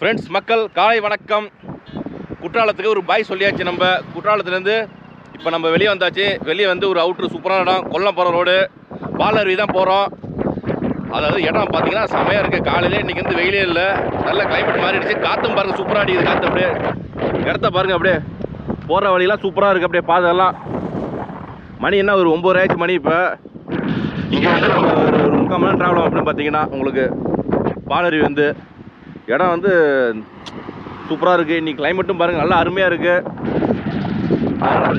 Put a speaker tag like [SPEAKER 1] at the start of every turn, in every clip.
[SPEAKER 1] Friends மக்கள் காலை வணக்கம். குற்றாலத்துக்கு ஒரு பாய் சொல்லியாச்சு நம்ம. குற்றாலத்துலேருந்து இப்போ நம்ம வெளியே வந்தாச்சு. வெளியே வந்து ஒரு அவுட்ரு சூப்பரான இடம். கொல்லம் போகிற ரோடு பாலருவி தான் போகிறோம் அதாவது இடம் பார்த்தீங்கன்னா செமையாக இருக்குது காலையிலே இன்றைக்கி வந்து வெயிலே இல்லை. நல்ல கிளைமேட் மாறிடுச்சு. காற்றும் பாருங்கள் சூப்பராக அடிக்குது காற்று அப்படியே. இடத்த பாருங்கள் அப்படியே. போகிற வழியெல்லாம் சூப்பராக இருக்குது அப்படியே பாதெல்லாம் மணி என்ன ஒரு ஒம்பது ஆயிடுச்சு மணி இப்போ. இங்கே வந்து நம்ம ஒரு ஒரு முக்கால் மணி நேரம் ட்ராவல் அப்படின்னு பார்த்தீங்கன்னா உங்களுக்கு பாலருவி வந்து இடம் வந்து சூப்பராக இருக்குது இன்றைக்கி கிளைமேட்டும் பாருங்கள் நல்லா அருமையாக இருக்குது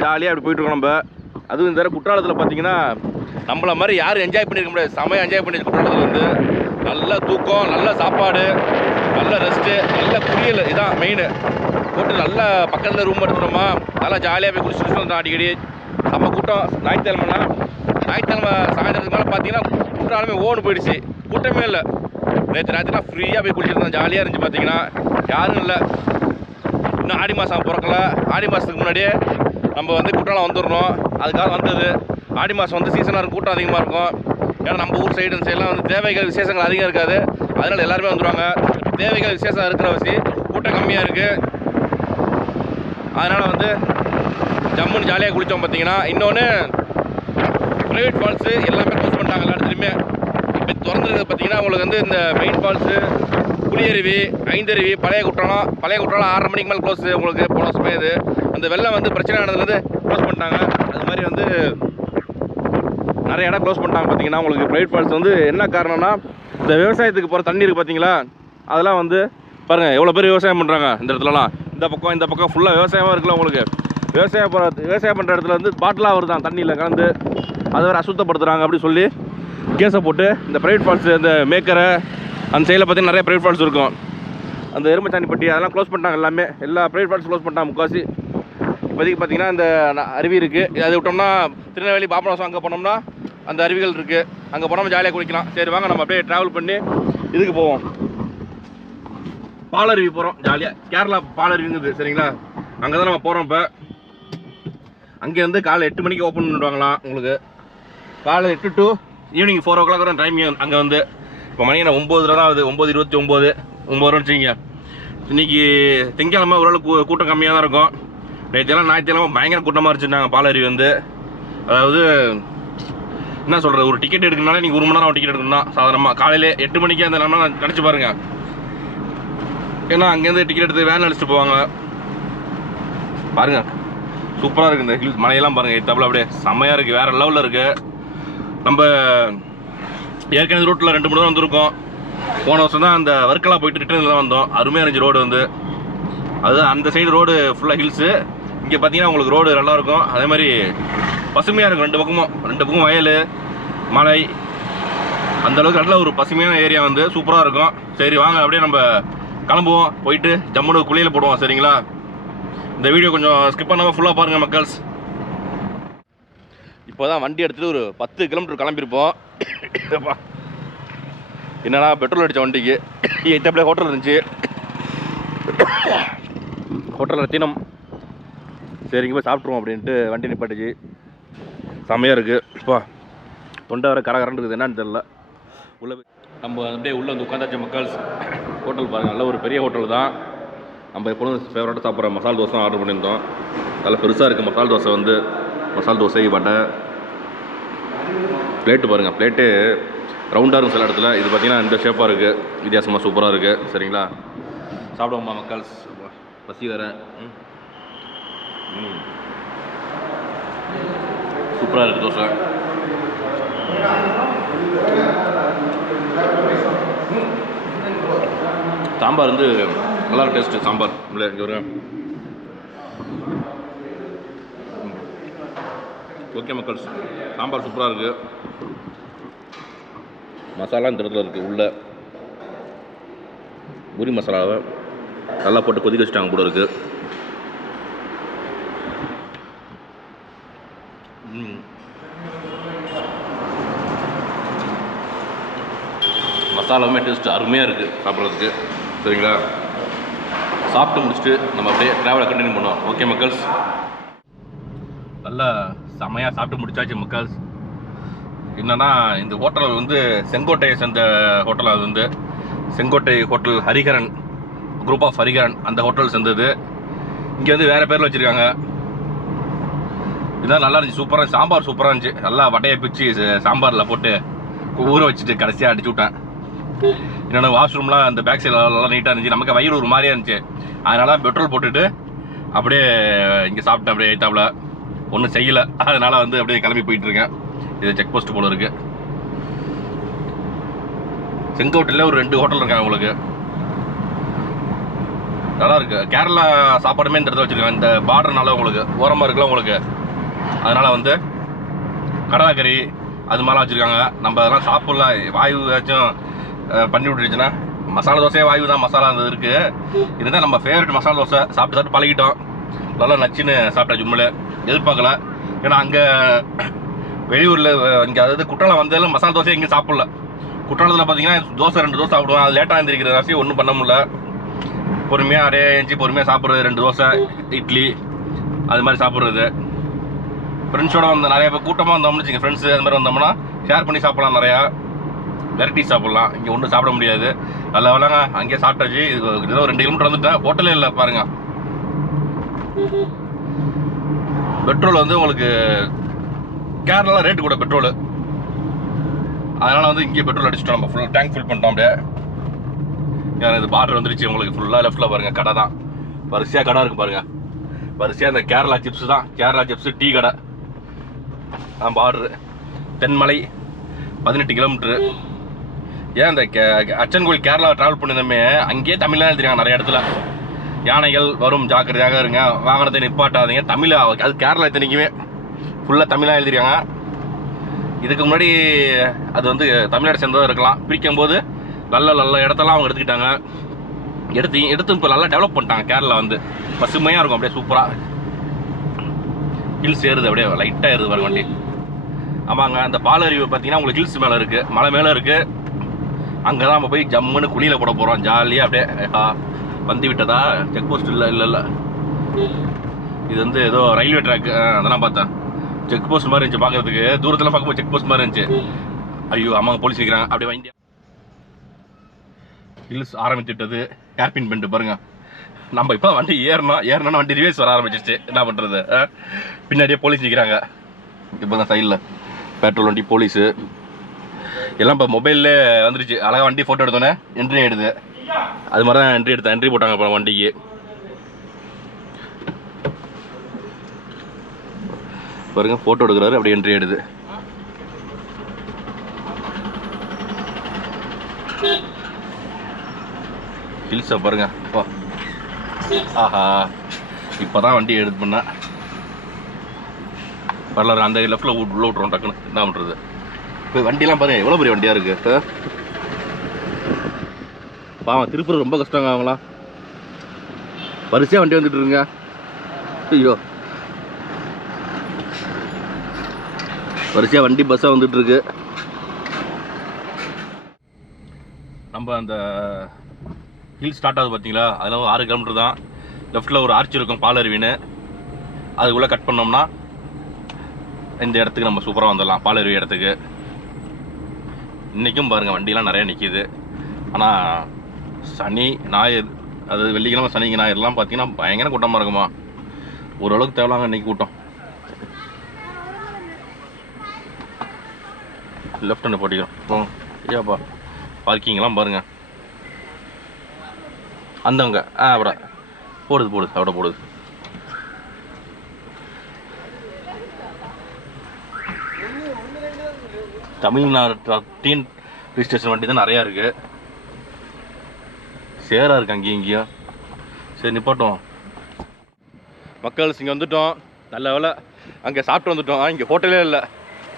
[SPEAKER 1] ஜாலியாக அப்படி போயிட்டுருக்கோம் நம்ம. அதுவும் இந்த குற்றாலத்தில் பார்த்தீங்கன்னா நம்மள மாதிரி யாரும் என்ஜாய் பண்ணியிருக்க முடியாது. செமையாக என்ஜாய் பண்ணியிருக்கு குற்றாலத்தில் வந்து. நல்ல தூக்கம் நல்ல சாப்பாடு நல்ல ரெஸ்ட்டு நல்ல குளியல். இதான் மெயின் போட்டு நல்லா பக்கத்தில் ரூம் எடுத்துனோமா நல்லா ஜாலியாக போய் குளிச்சுட்டு வந்தோம் அடிக்கடி. நம்ம கூட்டம். ஞாயிற்றுக்கிழமைனா ஞாயிற்றுக்கிழமை சாயந்தரத்துக்கு மேலே பார்த்தீங்கன்னா குற்றாலமே ஓன்னு போயிடுச்சு. கூட்டமே இல்லை. நேற்று ராத்திரிலாம் ஃப்ரீயாக போய் குளிச்சிருந்தோம். ஜாலியாக இருந்துச்சு பார்த்தீங்கன்னா யாரும் இல்லை. இன்னும் ஆடி மாதம் பிறக்கல. ஆடி மாதத்துக்கு முன்னாடியே நம்ம வந்து குற்றாலம் வந்துடணும். அதுக்காக வந்தது. ஆடி மாதம் வந்து சீசனாக இருக்கும். கூட்டம் அதிகமாக இருக்கும். ஏன்னா நம்ம ஊர் சைடு இந்த சைடெலாம் வந்து தேவைகள் விசேஷங்கள் அதிகம் இருக்காது. அதனால் எல்லாருமே வந்துடுவாங்க தேவைகள் விசேஷம் இருக்கிற வசி கூட்டம் கம்மியாக இருக்குது அதனால் வந்து ஜம்முன்னு ஜாலியாக குளித்தோம் பார்த்தீங்கன்னா இன்னொன்று ப்ரைவேட் ஃபால்ஸு எல்லாமே க்ளோஸ் பண்ணிட்டாங்க எல்லா இடத்துலையுமே. இப்போ திறந்துருக்குது பார்த்தீங்கன்னா உங்களுக்கு வந்து இந்த மெயின் ஃபால்ஸு புளியருவி ஐந்தருவி பழைய குற்றாலம் பழைய குற்றாலம் ஆறரை மணிக்கு மேலே க்ளோஸ் உங்களுக்கு போன வருஷமே இது. அந்த வெள்ளம் வந்து பிரச்சனை ஆனதுலேருந்து க்ளோஸ் பண்ணிட்டாங்க. அது மாதிரி வந்து நிறைய இடம் க்ளோஸ் பண்ணிட்டாங்க பார்த்தீங்கன்னா உங்களுக்கு ப்ரைட் ஃபால்ஸ் வந்து என்ன காரணம்னா இந்த விவசாயத்துக்கு போகிற தண்ணி இருக்குது பார்த்தீங்களா? அதெல்லாம் வந்து பாருங்கள் எவ்வளோ பேர் விவசாயம் பண்ணுறாங்க இந்த இடத்துலலாம். இந்த பக்கம் இந்த பக்கம் ஃபுல்லாக விவசாயமாக இருக்குல்ல உங்களுக்கு. விவசாயம் போகிற விவசாயம் பண்ணுற இடத்துல வந்து பாட்டிலாக வருதான் தண்ணியில் கலந்து. அதை வேறு அசுத்தப்படுத்துகிறாங்க அப்படின்னு சொல்லி கேஸை போட்டு இந்த ப்ரைவேட் ஃபால்ஸ் இந்த மேக்கரை அந்த சைடில் பார்த்தீங்கன்னா நிறைய ப்ரைவேட் ஃபால்ஸ் இருக்கும். அந்த எருமச்சாணிப்பட்டி அதெல்லாம் க்ளோஸ் பண்ணிட்டாங்க எல்லாமே. எல்லா ப்ரைவேட் ஃபால்ஸ் க்ளோஸ் பண்ணிட்டாங்க முக்காசி இப்போதைக்கு பார்த்தீங்கன்னா அந்த அருவி இருக்குது அது விட்டோம்னா திருநெல்வேலி பாபநாசம் அங்கே போனோம்னா அந்த அருவிகள் இருக்குது அங்கே போனோம் ஜாலியாக குளிக்கலாம். சரி வாங்க நம்ம அப்படியே ட்ராவல் பண்ணி இதுக்கு போவோம். பாலருவி போகிறோம் ஜாலியாக கேரளா பாலருவிங்குது சரிங்களா? அங்கே தான் நம்ம போகிறோம் இப்போ. அங்கேருந்து காலை எட்டு மணிக்கு ஓப்பன் பண்ணிடுவாங்களாம் உங்களுக்கு. காலை எட்டு to evening four o'clock வரும் டைம் அங்கே வந்து இப்போ மணி என்ன ஒம்பது தான் ஆகுது. ஒம்பது இருபத்தி ஒம்பது. ஒம்பது வச்சுங்க இன்றைக்கி திங்கக்கிழமை ஓரளவுக்கு கூ- கூட்டம் கம்மியாக தான் இருக்கும். நேற்றுலாம் ஞாயிற்றுக்கிழமை பயங்கர கூட்டமாக இருந்துச்சுட்டாங்க பாலரி வந்து. அதாவது என்ன சொல்கிறது ஒரு டிக்கெட் எடுக்கணும்னா நீங்கள் ஒரு மணி நேரம் டிக்கெட் எடுக்கணும்னா. சாதாரணமாக காலையில் எட்டு மணிக்கு அந்த நம்ம நினச்சி பாருங்க. ஏன்னா அங்கேருந்து டிக்கெட் எடுத்து வேன் அடிச்சுட்டு போவாங்க. பாருங்க. சூப்பராக இருக்குது இந்த ஹில்ஸ் மலையெல்லாம் பாருங்கள் தப்பில் அப்படியே செம்மையாக இருக்குது வேறு லெவலில் இருக்குது நம்ம ஏற்கனவே ரூட்டில் ரெண்டு மூணு தான் வந்திருக்கோம். போன வருஷம் தான் அந்த வர்க்கெல்லாம் போயிட்டு ரிட்டர்னில் தான் வந்தோம். அருமையாக இருந்துச்சு ரோடு வந்து. அது அந்த சைடு ரோடு ஃபுல்லாக ஹில்ஸு இங்கே பார்த்தீங்கன்னா உங்களுக்கு ரோடு நல்லாயிருக்கும் அதே மாதிரி பசுமையாக இருக்கும் ரெண்டு பக்கமும். ரெண்டு பக்கமும் வயல் மலை. அந்தளவுக்கு நல்ல ஒரு பசுமையான ஏரியா வந்து சூப்பராக இருக்கும். சரி வாங்க அப்படியே நம்ம கிளம்புவோம். போயிட்டு ஜம்முனு குழியில் போடுவோம் சரிங்களா? இந்த வீடியோ கொஞ்சம் ஸ்கிப் பண்ணாமல் ஃபுல்லாக பாருங்கள் மக்கள்ஸ். இப்போ தான் வண்டி எடுத்துகிட்டு ஒரு பத்து கிலோமீட்டர் கிளம்பியிருப்போம். என்னடா பெட்ரோல் அடித்த வண்டிக்கு? எத்தப்படியே ஹோட்டல் இருந்துச்சு. ஹோட்டலில் ரத்தினம் சரி இங்கே போய் சாப்பிட்ருவோம் அப்படின்ட்டு வண்டி நிப்பாட்டுச்சு. செம்மையாக இருக்குது இப்போ தொண்டை வர கரகரன்னு இருக்குது. என்னன்னு தெரில உள்ள நம்ம அப்படியே உள்ளே வந்து உட்காந்தாச்சு மக்கள்ஸ் ஹோட்டல் பாருங்கள் நல்ல ஒரு பெரிய ஹோட்டல் தான். நம்ம எப்பொழுதும் ஃபேவரட்டாக சாப்பிட்ற மசால் தோசை ஆர்டர் பண்ணியிருந்தோம். நல்லா பெருசாக இருக்குது மசால் தோசை வந்து. மசால் தோசை வடை பிளேட்டு பாருங்கள் பிளேட்டு ரவுண்டாக இருக்கும் சில இடத்துல. இது பார்த்தீங்கன்னா இந்த ஷேப்பாக இருக்குது வித்தியாசமாக சூப்பராக இருக்குது சரிங்களா? சாப்பிடுவோம்மா மக்கள். பசி வேறு. சூப்பராக இருக்குது தோசை. சாம்பார் வந்து நல்லா டேஸ்ட்டு சாம்பார். இல்லை இங்கே ஓகே மக்கள் சாம்பார் சூப்பராக இருக்குது மசாலா இந்த இடத்துல இருக்குது உள்ள. பூரி மசாலாவை நல்லா போட்டு கொதிக்க வச்சுட்டாங்க கூட இருக்குது மசாலாவுமே டேஸ்ட் அருமையாக இருக்குது சாப்பிட்றதுக்கு. சரிங்களா? சாப்பிட்டு முடிச்சுட்டு நம்ம அப்படியே ட்ராவலை கண்டினியூ பண்ணுவோம். ஓகே மக்கள்ஸ். நல்லா செமையாக சாப்பிட்டு முடிச்சாச்சு மக்கள்ஸ் என்னன்னா இந்த ஹோட்டல் வந்து செங்கோட்டையை சேர்ந்த ஹோட்டல் அது வந்து. Sengottai hotel Hariharan group of Hariharan அந்த ஹோட்டல் சேர்ந்தது. இங்கே வந்து வேறு பேரில் வச்சுருக்காங்க. இதெல்லாம் நல்லா இருந்துச்சு சூப்பராக சாம்பார் சூப்பராக இருந்துச்சு. நல்லா வடையை பிச்சு சாம்பாரில் போட்டு ஊற வச்சுட்டு கடைசியாக அடிச்சு விட்டேன். என்னென்ன வாஷ்ரூம்லாம் அந்த பேக் சைடில் நல்லா நீட்டாக இருந்துச்சு. நமக்கு வயிறு ஒரு மாதிரியா இருந்துச்சு. அதனால பெட்ரோல் போட்டுட்டு அப்படியே இங்கே சாப்பிட்டேன் அப்படியே எய்த்தாப்புல ஒன்றும் செய்யலை. அதனால் வந்து அப்படியே கிளம்பி போயிட்டு இருக்கேன் இது செக் போஸ்ட் போல இருக்கு. செங்கோட்டையில் ஒரு ரெண்டு ஹோட்டல் இருக்காங்க உங்களுக்கு. நல்லா இருக்கு. கேரளா சாப்பாடுமே இந்த இடத்துல வச்சிருக்காங்க இந்த பார்டர்னால உங்களுக்கு ஓரமாக இருக்குல்ல உங்களுக்கு. அதனால் வந்து கடலாக்கறி அது மாதிரிலாம் வச்சுருக்காங்க. நம்ம அதெல்லாம் சாப்பிட்லாம் வாயு ஏதாச்சும் பண்ணி விட்டுருச்சுன்னா மசாலா தோசையே வாயு தான் மசாலா அந்த இருக்குது இதுதான் நம்ம ஃபேவரட் மசாலா தோசை. சாப்பிட்டு சாப்பிட்டு பழகிட்டோம். நல்லா நச்சுன்னு சாப்பிட்டா ஜும்மில். எதிர்பார்க்கல. ஏன்னா அங்கே வெளியூரில் இங்கே அதாவது குற்றாலம் வந்தாலும் மசாலா தோசை எங்கேயும் சாப்பிடல. குற்றாலத்தில் பார்த்தீங்கன்னா தோசை ரெண்டு தோசை சாப்பிடுவோம் அது லேட்டாக இருந்திருக்கிற ராசி ஒன்றும் பண்ண முடியல. பொறுமையாக அப்படியே எழுந்துச்சி பொறுமையாக சாப்பிட்றது. ரெண்டு தோசை இட்லி அது மாதிரி சாப்பிட்றது. ஃப்ரெண்ட்ஸோட வந்து நிறைய பேர் கூட்டமாக வந்தோம்னு வச்சுங்க ஃப்ரெண்ட்ஸ் அது மாதிரி வந்தோம்னா ஷேர் பண்ணி சாப்பிட்லாம் நிறையா. வெரைட்டிஸ் சாப்பிட்லாம். இங்கே ஒன்றும் சாப்பிட முடியாது. நல்லா வேலைங்க. அங்கேயே சாப்பிட்டாச்சு. இது ஏதோ ரெண்டு கிலோமீட்டர் வந்துட்டேன். ஹோட்டலே இல்லை பாருங்கள் பெட்ரோல் வந்து உங்களுக்கு கேரளா ரேட்டு கூட பெட்ரோல். அதனால் வந்து இங்கே பெட்ரோல் அடிச்சிட்டோம் நம்ம ஃபுல் டேங்க் ஃபில் பண்ணிட்டோம் அப்படியே. ஏன்னா இது பார்டர் வந்துருச்சு உங்களுக்கு ஃபுல்லாக லெஃப்ட்டில் பாருங்கள் கடை தான். வரிசையாக கடை இருக்கு பாருங்கள் வரிசையாக இந்த கேரளா சிப்ஸ் தான். கேரளா சிப்ஸ் டீ கடை. ஆ பார்டரு தென்மலை பதினெட்டு கிலோமீட்ரு ஏன் இந்த கே அச்சன் கோயில் கேரளா ட்ராவல் பண்ணியிருந்தோமே அங்கேயே தமிழ்லாம் எழுதிருக்காங்க நிறைய இடத்துல? யானைகள் வரும். ஜாக்கிரதையாக இருங்க. வாகனத்தை நிப்பாட்டாதீங்க. தமிழ் அது கேரளா இத்தனைக்குமே ஃபுல்லாக தமிழாக எழுதிருக்காங்க இதுக்கு முன்னாடி அது வந்து தமிழ்நாடு சேர்ந்ததாக இருக்கலாம். பிரிக்கும் போது நல்ல நல்ல இடத்தெல்லாம் அவங்க எடுத்துக்கிட்டாங்க. எடுத்து எடுத்து இப்போ நல்லா டெவலப் பண்ணிட்டாங்க. கேரளா வந்து. பசுமையாக இருக்கும். அப்படியே சூப்பராக ஹில்ஸ் ஏறுது. அப்படியே லைட்டாக ஏறுது பாருங்க வண்டி. ஆமாங்க. அந்த பாலருவி பார்த்தீங்கன்னா உங்களுக்கு ஹில்ஸ் மேலே இருக்குது மலை மேலே இருக்குது அங்கே தான் நம்ம போய் ஜம்முன்னு குழியில் போட போகிறோம் ஜாலியாக அப்படியே வந்து விட்டதா செக் போஸ்ட் இல்லை இல்லை இல்லை. இது வந்து ஏதோ ரயில்வே ட்ராக் அதெல்லாம் பார்த்தேன் செக் போஸ்ட் மாதிரி இருந்துச்சு பார்க்கறதுக்கு. தூரத்தில் பார்க்கும்போது செக் போஸ்ட் மாதிரி இருந்துச்சு. ஐயோ அம்மாங்க போலீஸ் நிற்கிறாங்க அப்படியே வாங்கி ஹில்ஸ் ஆரம்பிச்சுட்டது ஹேர்பின் பெண்டு பாருங்க. நம்ம இப்போ வண்டி ஏறணும் ஏறணும்னு வண்டி ரிவேஸ் வர ஆரம்பிச்சிருச்சு. என்ன பண்ணுறது பின்னாடியே போலீஸ் நிற்கிறாங்க இப்போ தான் சைடில் பெட்ரோல் வண்டி போலீஸு எல்லாம் இப்போ மொபைல்லே வந்துருச்சு. அழகாக வண்டி ஃபோட்டோ எடுத்தோன்னே என்ட்ரி ஆகிடுது அது மாதிரி தான் என்ட்ரி எடுத்தேன். என்ட்ரி போட்டாங்க இப்போ வண்டிக்கு. பாருங்க ஃபோட்டோ எடுக்கிறாரு. அப்படியே என்ட்ரி எடுது. ஹில்ஸை பாருங்க. அப்பா. ஆஹா. இப்போ தான் வண்டி எடுத்து பண்ணேன். வரலாறு அந்த லெஃப்டில் உள்ள விட்றோம் டக்குன்னு. என்ன பண்ணுறது இப்போ வண்டிலாம் பாருங்க எவ்வளோ பெரிய வண்டியாக இருக்கு? இப்போ பாவம் திருப்பூர் ரொம்ப கஷ்டங்க அவங்களாம். வரிசையாக வண்டி வந்துட்டு இருங்க ஐயோ. வரிசையாக வண்டி பஸ்ஸாக வந்துட்டு இருக்கு. நம்ம அந்த ஹில் ஸ்டார்ட் ஆகுது பார்த்தீங்களா அதெல்லாம் ஒரு ஆறு கிலோமீட்டர் தான். லெஃப்ட்டில் ஒரு ஆர்ச் இருக்கும் பாலருவின்னு அதுக்குள்ளே கட் பண்ணோம்னா இந்த இடத்துக்கு நம்ம சூப்பராக வந்துடலாம் பாலருவி இடத்துக்கு. இன்றைக்கும் பாருங்கள் வண்டிலாம் நிறையா நிற்கிது ஆனால் சனி ஞாயிறு அது வெள்ளிக்கிழமை சனி ஞாயிறுலாம் பார்த்தீங்கன்னா பயங்கர கூட்டமாக இருக்குமா? ஓரளவுக்கு தேவலாங்க இன்னைக்கு கூட்டம். Left hand போட்டிக்கிறோம். ஓ ஐயாப்பா பார்க்கிங்லாம் பாருங்கள் அந்தவங்க ஆ அவட போடுது போடுது அவட போடுது. தமிழ்நாடு டீன் ரிஜிஸ்ட்ரேஷன் வண்டி தான் நிறையா இருக்குது சேராக இருக்கு அங்கேயும் இங்கேயும். சரி நிப்பாட்டும் மக்கள் இங்கே வந்துட்டோம். நல்ல வேலை அங்கே சாப்பிட்டு வந்துட்டோம். இங்கே ஹோட்டலே இல்லை.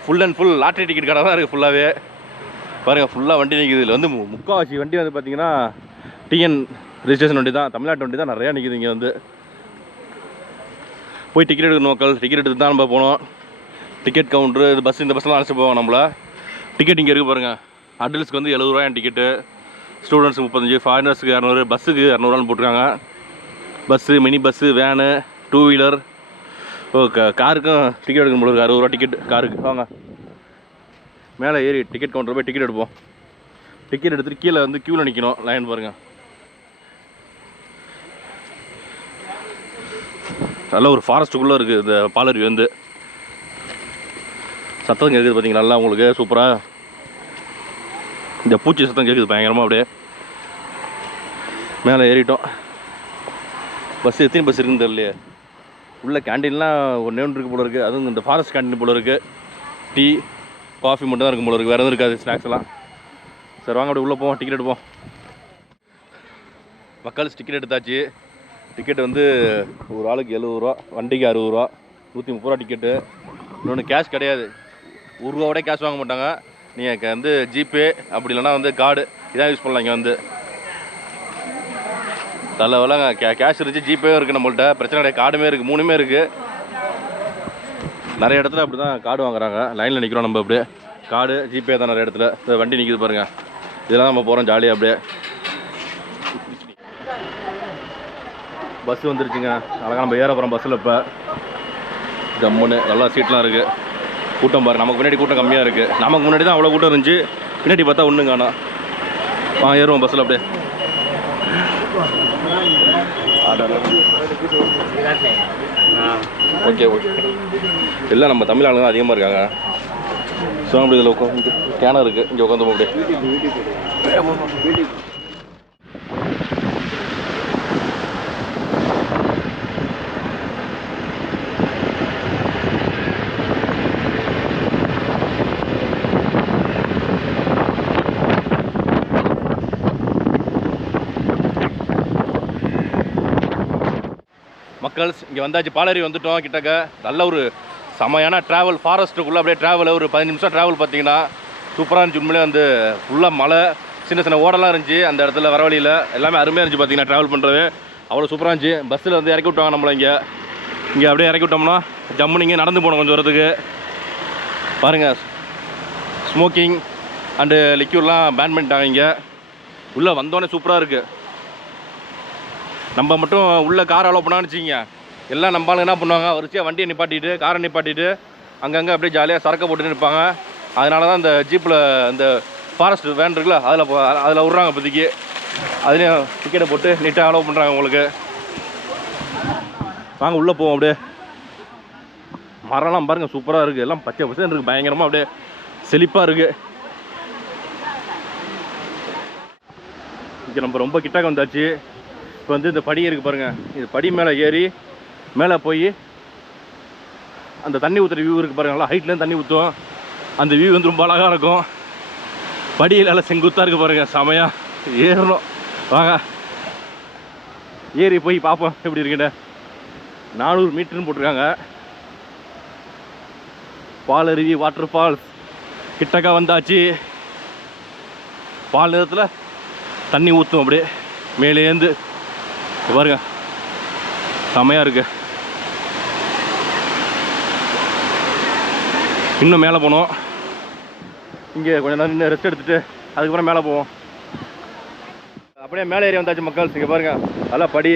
[SPEAKER 1] Full and full lottery ticket கடை தான் இருக்குது ஃபுல்லாகவே பாருங்கள் ஃபுல்லாக வண்டி நிற்கிது இதில் வந்து மு- முக்காவாசி வண்டி வந்து பார்த்தீங்கன்னா டிஎன் ரிஜிஸ்ட்ரேஷன் வண்டி தான். தமிழ்நாட்டு வண்டி தான் நிறையா நிற்கிது இங்கே வந்து. போய் டிக்கெட் எடுக்கணும் மக்கள். டிக்கெட் எடுத்து தான் நம்ம போனோம். டிக்கெட் கவுண்ட்ரு இது பஸ் இந்த பஸ்லாம் அழைச்சி போவோம் நம்மள. டிக்கெட் இங்கே இருக்குது பாருங்கள் அடல்ட்ஸ்க்கு வந்து எழுபது ரூபாய் டிக்கெட்டு ஸ்டூடெண்ட்ஸுக்கு முப்பத்தஞ்சு ஃபாரினர்ஸுக்கு இரநூறு பஸ்ஸுக்கு இரநூறுவான்னு போட்டிருக்காங்க. Bus mini bus van two wheeler ஓ க காருக்கும் டிக்கெட் எடுக்க முடியாது அறுபது ரூபா டிக்கெட் காருக்கு. வாங்க. மேலே ஏறி டிக்கெட் கவுண்டர் போய் டிக்கெட் எடுப்போம். டிக்கெட் எடுத்துகிட்டு கீழே வந்து க்யூவில் நிற்கணும் லைன் பாருங்கள் நல்ல ஒரு ஃபாரஸ்ட்டுக்குள்ளே இருக்குது இந்த பாலருவி வந்து. சத்தம் கேட்குது பார்த்தீங்கன்னா நல்லா உங்களுக்கு? சூப்பராக இந்த பூச்சி சத்தம் கேட்குது பயங்கரமாக அப்படியே. மேலே ஏறிட்டோம். பஸ் எத்தனை பஸ் இருக்குன்னு தெரியலையே. உள்ள கேண்டீன்லாம் ஒன்றே ஒன்று இருக்குது போல இருக்குது அதுவும் இந்த ஃபாரஸ்ட் கேண்டீன் போல இருக்குது டீ காஃபி மட்டும் தான் இருக்கும் போல இருக்குது வேறு எதுவும் இருக்காது ஸ்நாக்ஸ் எல்லாம். சரி வாங்க அப்படி உள்ளே போவோம். டிக்கெட் எடுப்போம். மக்கள்ஸ் டிக்கெட் எடுத்தாச்சு. டிக்கெட் வந்து ஒரு ஆளுக்கு எழுபது ரூபா வண்டிக்கு அறுபது ரூபா நூற்றி முப்பது ரூபா டிக்கெட்டு இன்னொன்று கேஷ் கிடையாது. ஒரு ரூபா கேஷ் வாங்க மாட்டாங்க. நீங்கள் வந்து ஜிபே அப்படி இல்லைன்னா வந்து கார்டு இதான் யூஸ் பண்ணலாம் இங்கே வந்து. நல்ல கே கேஷ் இருந்துச்சு ஜிபேவும் இருக்குது நம்மள்ட்ட. பிரச்சனை கிடையாது. கார்டுமே இருக்குது மூணுமே இருக்குது நிறைய இடத்துல அப்படி தான் கார்டு வாங்குறாங்க லைனில் நிற்கிறோம் நம்ம அப்படியே. கார்டு ஜிபே தான் நிறைய இடத்துல. இந்த வண்டி நிற்கிது பாருங்கள் இதெல்லாம் நம்ம போகிறோம் ஜாலியாக அப்படியே. பஸ் வந்துருச்சுங்க. அழகாக நம்ம ஏற போகிறோம் பஸ்ஸில் இப்போ. ஜம்முன்னு நல்லா சீட்லாம் இருக்குது கூட்டம் பாரு நமக்கு முன்னாடி கூட்டம் கம்மியாக இருக்குது நமக்கு முன்னாடி தான் அவ்வளோ கூட்டம் இருந்துச்சு. பின்னாடி பார்த்தா ஒன்றும் காணோம் ஆ ஏறுவோம் பஸ்ஸில் அப்படியே. ஓகே ஓகே எல்லாம் நம்ம தமிழ் ஆளுங்க அதிகமாக இருக்காங்க. ஸோ அப்படி இதில் உட்காந்து கேனம் இருக்குது இங்கே உட்காந்து அப்படியே. மக்கள் இங்கே வந்தாச்சு பாலரி வந்துட்டோம் கிட்டக்க. நல்ல ஒரு செமையான ட்ராவல் ஃபாரஸ்ட்டுக்குள்ளே அப்படியே ட்ராவல் ஒரு பதினஞ்சு நிமிஷம் ட்ராவல் பார்த்தீங்கன்னா சூப்பராக இருந்துச்சு. உண்மையிலே வந்து ஃபுல்லாக மலை சின்ன சின்ன ஓடெல்லாம் இருந்துச்சு அந்த இடத்துல வர வழியில். எல்லாமே அருமையாக இருந்துச்சு பார்த்தீங்கன்னா ட்ராவல் பண்ணுறது அவ்வளோ சூப்பராக இருந்துச்சு. பஸ்ஸில் வந்து இறக்கி விட்டாங்க நம்மளை இங்கே. இங்கே அப்படியே இறக்கி விட்டோம்னா ஜம்முன்னு நீங்கள் நடந்து போகணும் கொஞ்சம் தூரத்துக்கு பாருங்கள் ஸ்மோக்கிங் அண்டு லிக்யூர்லாம் பேன் பண்ணிட்டாங்க இங்கே. உள்ளே வந்தோடனே சூப்பராக இருக்குது நம்ம மட்டும் உள்ளே கார் அலோவ் பண்ணான்னு வச்சுக்கிங்க. எல்லாம் நம்பாலும் என்ன பண்ணுவாங்க? வரிசையாக வண்டியை நிப்பாட்டிட்டு காரை நிப்பாட்டிட்டு அங்கங்கே அப்படியே ஜாலியாக சரக்கை போட்டு நிற்பாங்க. அதனால தான் இந்த ஜீப்பில் இந்த ஃபாரஸ்ட் வேன் இருக்குல்ல அதில் அதில் விட்றாங்க இப்போதைக்கு. அதுலேயும் டிக்கெட்டை போட்டு நீட்டாக அலோவ் பண்ணுறாங்க உங்களுக்கு. வாங்க உள்ளே போவோம் அப்படியே. மரம்லாம் பாருங்கள் சூப்பராக இருக்குது எல்லாம் பச்சை பச்சை இருக்குது பயங்கரமாக அப்படியே செழிப்பாக இருக்குது இங்கே நம்ம ரொம்ப கிட்டாக வந்தாச்சு. இப்போ வந்து இந்த படி இருக்குது பாருங்கள் இது படி மேலே ஏறி மேலே போய் அந்த தண்ணி ஊற்றுற வியூ இருக்குது பாருங்க. நல்லா ஹைட்லேருந்து தண்ணி ஊற்றும் அந்த வியூ வந்து ரொம்ப அழகாக இருக்கும். படியில் எல்லாம் செங்குத்தாக இருக்குது பாருங்கள் செமையாக ஏறணும். வாங்க. ஏறி போய் பார்ப்போம். எப்படி இருக்குன்னு. நானூறு மீட்டர்னு போட்டிருக்காங்க. பாலருவி வாட்டர் ஃபால்ஸ் கிட்டக்கா வந்தாச்சு. பால் நேரத்தில் தண்ணி ஊற்றும் அப்படியே. மேலேருந்து பாருங்க. செமையாக இருக்கு. இன்னும் மேலே போனோம் இங்கே கொஞ்ச நேரம் இன்னும் ரெஸ்ட் எடுத்துட்டு அதுக்கப்புறம் மேலே போவோம். அப்படியே மேலே ஏறி வந்தாச்சு மக்கள். இங்கே பாருங்க. நல்லா படி.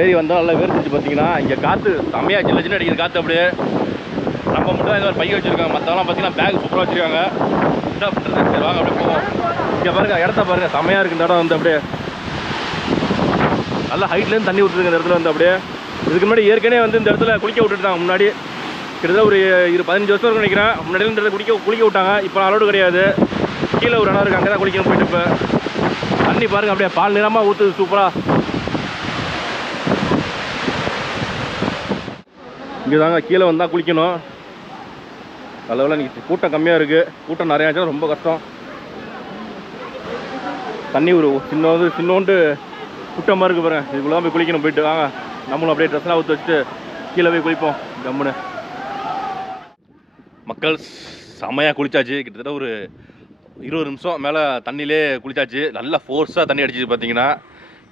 [SPEAKER 1] ஏறி வந்தால் நல்லா வேர்த்துச்சு பார்த்தீங்கன்னா இங்கே காற்று செம்மையாக சின்ன சின்ன அடிக்குது காற்று அப்படியே. நம்ம மட்டும் தான் இந்த ஒரு பைய வச்சுருக்காங்க. மற்றவங்களாம் பார்த்தீங்கன்னா பேக் சூப்பராக வச்சுருக்காங்க. என்ன பண்ணுறது சரி வாங்க அப்படியே போவோம். இங்கே பாருங்க இடத்த பாருங்க. செம்மையாக இருக்கு இந்த இடம் வந்து அப்படியே. நல்லா ஹைட்லேருந்து தண்ணி விட்டுருங்க இந்த இடத்துல வந்து அப்படியே இதுக்கு முன்னாடி ஏற்கனவே வந்து இந்த இடத்துல குளிக்க விட்டுட்டாங்க முன்னாடி. கிட்டத்தட்ட ஒரு இரு பதினஞ்சு வருஷம் இருக்கும் நினைக்கிறேன். முன்னாடி இந்த இடத்துல குளிக்க குளிக்க விட்டாங்க. இப்போ அலோடு கிடையாது. கீழே ஒரு இடம் இருக்குது அங்கே தான் குளிக்கணும் போயிட்டு இப்போ. தண்ணி பாருங்க அப்படியே பால் நிறமாக ஊற்றுது சூப்பராக இங்கே தாங்க கீழே வந்தால் குளிக்கணும். அளவில் இன்றைக்கி கூட்டம் கம்மியாக இருக்குது கூட்டம் நிறையா இருந்துச்சுன்னா ரொம்ப கஷ்டம். தண்ணி ஒரு சின்னோண்டு சின்னோண்டு கூட்டமாக இருக்கு பாருங்க. இதுக்குள்ளே போய் குளிக்கணும் போயிட்டு. வாங்க. நம்மளும் அப்படியே ட்ரெஸ்லாம் ஊற்றி வச்சுட்டு கீழே போய் குளிப்போம். கம்முன்னு. மக்கள் செமையாக குளிச்சாச்சு. கிட்டத்தட்ட ஒரு இருபது நிமிஷம் மேலே தண்ணியிலே குளிச்சாச்சு. நல்லா ஃபோர்ஸாக தண்ணி அடிச்சிச்சு பார்த்தீங்கன்னா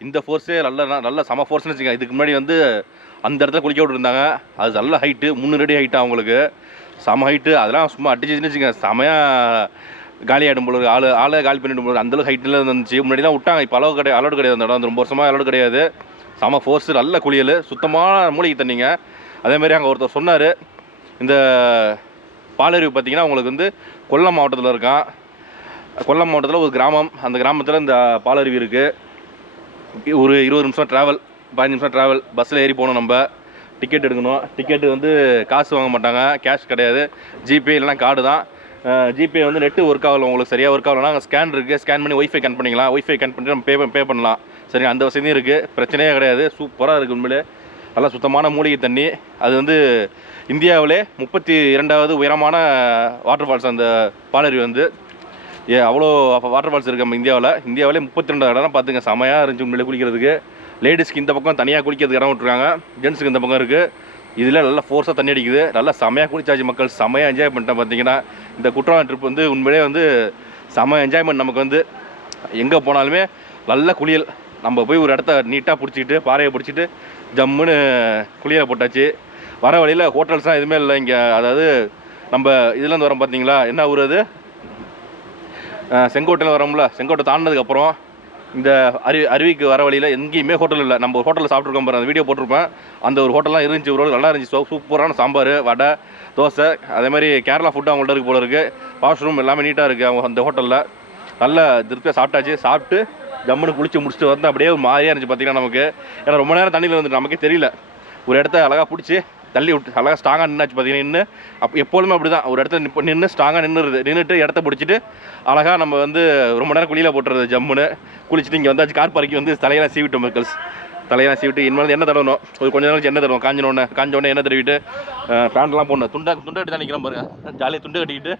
[SPEAKER 1] இந்த ஃபோர்ஸே நல்ல நல்ல செம ஃபோர்ஸ்னு வச்சுக்கோங்க. இதுக்கு முன்னாடி வந்து அந்த இடத்துல குளிக்க விட்டுருந்தாங்க. அது நல்ல ஹைட்டு முன்னூறு அடி ஹைட்டு அவங்களுக்கு. செம ஹைட்டு அதெல்லாம் சும்மா அடிச்சிச்சுன்னு வச்சுக்கோங்க. செமையாக காலி ஆகிடும் போல இருக்கு. ஆளை காலி பண்ணிடும் பொழுது அந்தளவுக்கு ஹைட்டில் இருந்துச்சு. முன்னாடிலாம் விட்டாங்க. இப்போ அளவு கிடையாது அலோடு கிடையாது அந்த இடம் ரொம்ப வருஷமாக அலோடு கிடையாது. செம ஃபோர்ஸு நல்ல குளியல் சுத்தமான மூலிகை தண்ணிங்க. அதே மாதிரி அங்கே ஒருத்தர் சொன்னார். இந்த பாலருவி பார்த்தீங்கன்னா உங்களுக்கு வந்து கொல்லம் மாவட்டத்தில் இருக்கான். கொல்லம் மாவட்டத்தில் ஒரு கிராமம். அந்த கிராமத்தில் இந்த பாலருவி இருக்குது ஒரு இருபது நிமிஷம் ட்ராவல் பதினஞ்சு நிமிஷம் ட்ராவல் பஸ்ஸில் ஏறி போகணும் நம்ம. டிக்கெட் எடுக்கணும். டிக்கெட்டு வந்து காசு வாங்க மாட்டாங்க. கேஷ் கிடையாது. ஜிபே இல்லைனா கார்டு தான். ஜிபே வந்து நெட்டு ஒர்க் ஆகல உங்களுக்கு சரியாக ஒர்க் ஆகலனா அங்கே ஸ்கேன் இருக்குது ஸ்கேன் பண்ணி ஒய்ஃபை கன் பண்ணிக்கலாம். ஒய்ஃபை கன் பண்ணிட்டு நம்ம பே பே பண்ணலாம். சரி அந்த வசதியும் இருக்குது பிரச்சனையே கிடையாது. சூப்பராக இருக்குது உண்மையிலே. நல்லா சுத்தமான மூலிகை தண்ணி. அது வந்து இந்தியாவிலே முப்பத்தி இரண்டாவது உயரமான வாட்டர் ஃபால்ஸ் அந்த பாலருவி வந்து. ஏ அவ்வளோ வாட்டர் ஃபால்ஸ் இருக்குது நம்ம இந்தியாவில். இந்தியாவிலே முப்பத்தி ரெண்டாவது இடம் பார்த்துங்க. செமையாக இருந்துச்சு உண்மையிலே குளிக்கிறதுக்கு. லேடிஸ்க்கு இந்த பக்கம் தனியாக குளிக்கிறதுக்கு இடம் விட்டுருக்காங்க. ஜென்ஸுக்கு இந்த பக்கம் இருக்குது இதில் நல்லா ஃபோர்ஸாக தண்ணி அடிக்குது. நல்லா செமையாக குளிச்சாச்சு மக்கள். செமையாக என்ஜாய் பண்ணிட்டேன் பார்த்தீங்கன்னா இந்த குற்றாலம் ட்ரிப் வந்து உண்மையிலே வந்து செம என்ஜாய்மெண்ட் நமக்கு வந்து. எங்கே போனாலுமே நல்ல குளியல். நம்ம போய் ஒரு இடத்த நீட்டாக பிடிச்சிக்கிட்டு பாறையை பிடிச்சிட்டு ஜம்முன்னு குளியலை போட்டாச்சு. வர வழியில் ஹோட்டல்ஸ்லாம் எதுவுமே இல்லை. இங்கே அதாவது நம்ம இதுலேருந்து வரோம் பார்த்தீங்களா என்ன ஊர் அது? செங்கோட்டையில் வரோம்ல. செங்கோட்டை தாண்டினதுக்கப்புறம் இந்த அருவி அருவிக்கு வர வழியில் எங்கேயுமே ஹோட்டல் இல்லை. நம்ம ஒரு ஹோட்டலில் சாப்பிட்ருக்கோம் பாரு அந்த வீடியோ போட்டிருப்பேன். அந்த ஒரு ஹோட்டல்லாம் இருந்துச்சு ஒரு நல்லா இருந்துச்சு. சூப்பரான சாம்பார் வடை தோசை அதே மாதிரி கேரளா ஃபுட்டு அவங்கள்ட்ட இருக்கு போல இருக்குது வாஷ்ரூம் எல்லாமே நீட்டாக இருக்குது அவங்க அந்த ஹோட்டலில் நல்ல திருப்தியாக சாப்பிட்டாச்சு. சாப்பிட்டு ஜம்முன்னு குளிச்சு முடிச்சுட்டு வந்து அப்படியே ஒரு மாதிரியாக இருந்துச்சு பார்த்தீங்கன்னா நமக்கு. ஏன்னா ரொம்ப நேரம் தண்ணியில் வந்துட்டு நமக்கே தெரியல. ஒரு இடத்த அழகாக பிடிச்சி தள்ளி விட்டு அழகாக ஸ்ட்ராங்காக நின்னாச்சு பார்த்தீங்கன்னா நின்று அப்போ எப்பொழுதுமே அப்படி தான் ஒரு இடத்துல நிப்ப நின்று ஸ்ட்ராங்காக நின்றுது நின்றுட்டு இடத்த பிடிச்சிட்டு அழகாக நம்ம வந்து ரொம்ப நேரம் குளியில் போட்டுறது ஜம்முன்னு. குளிச்சுட்டு இங்கே வந்தாச்சு. கார் பார்க்கி வந்து தலையெல்லாம் சீவிட்டோம் மக்கள்ஸ் தலையெல்லாம் சீவிட்டு இனிமேல் என்ன தடவணும். ஒரு கொஞ்ச நாளைக்கு எண்ணெய் தடவும் காஞ்ச உடனே என்ன உடனே தடவிட்டு பேண்ட்லாம் போடணும். துண்டா துண்டை கட்டி தான் நிற்கிறேன் பாருங்க. ஜாலியாக துண்டு கட்டிக்கிட்டு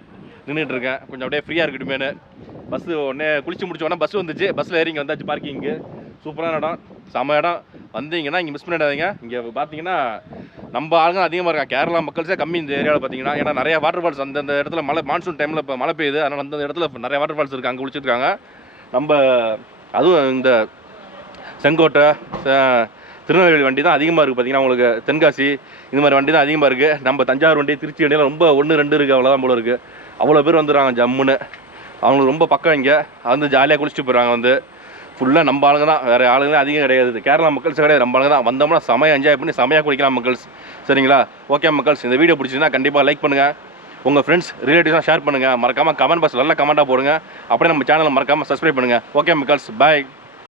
[SPEAKER 1] நின்றுட்டு இருக்கேன். கொஞ்சம் அப்படியே ஃப்ரீயாக இருக்கட்டுமேனு பஸ்ஸு உடனே குளிச்சு முடிச்ச உடனே பஸ் வந்துச்சு. பஸ்ஸில் ஏறி வந்தாச்சு பார்க்கிங்கு சூப்பரான இடம் செம்ம இடம். வந்தீங்கன்னா இங்கே மிஸ் பண்ணிடாதீங்க. இங்கே பார்த்தீங்கன்னா நம்ம ஆளுங்க அதிகமாக இருக்கா கேரளா மக்கள்ஸே கம்மி இந்த ஏரியாவில் பார்த்தீங்கன்னா ஏன்னா நிறைய வாட்டர் ஃபால்ஸ் அந்தந்த இடத்துல மழை மான்சூன் டைமில் இப்போ மழை பெய்யுது. அதனால் அந்த இடத்துல இப்போ நிறைய வாட்டர் ஃபால்ஸ் இருக்குது அங்கே குளிச்சிருக்காங்க. நம்ம அதுவும் இந்த செங்கோட்டை திருநெல்வேலி வண்டி தான் அதிகமாக இருக்குது பார்த்தீங்கன்னா உங்களுக்கு. தென்காசி இந்த மாதிரி வண்டி தான் அதிகமாக இருக்குது நம்ம தஞ்சாவூர் வண்டி திருச்சி வண்டியெலாம் ரொம்ப ஒன்று ரெண்டு இருக்குது அவ்வளோதான் போல இருக்குது அவ்வளோ பேர் வந்துடுறாங்க ஜம்முன்னு. அவங்களுக்கு ரொம்ப பக்கம் இங்கே. வந்து ஜாலியாக குளிச்சுட்டு போகிறாங்க வந்து. ஃபுல்லாக நம்ம ஆளுங்க தான். வேறு ஆளுங்களே அதிகம் கிடையாது. கேரளா மக்கள்ஸ் கிடையாது. நம்ம ஆளுங்க தான். வந்தோம்னா செமையாக என்ஜாய் பண்ணி செமையாக குடிக்கலாம் மக்கள்ஸ். சரிங்களா? ஓகே மக்கள்ஸ். இந்த வீடியோ பிடிச்சிருந்தா கண்டிப்பாக லைக் பண்ணுங்கள் உங்கள் ஃப்ரெண்ட்ஸ் ரிலேட்டிவ்ஸ்லாம் ஷேர் பண்ணுங்கள் மறக்காமல் கமெண்ட் பாக்ஸ் நல்லா கமெண்ட்டாக போடுங்க. அப்படியே நம்ம சேனலை மறக்காமல் சப்ஸ்கிரைப் பண்ணுங்கள் ஓகே மக்கள்ஸ். பாய்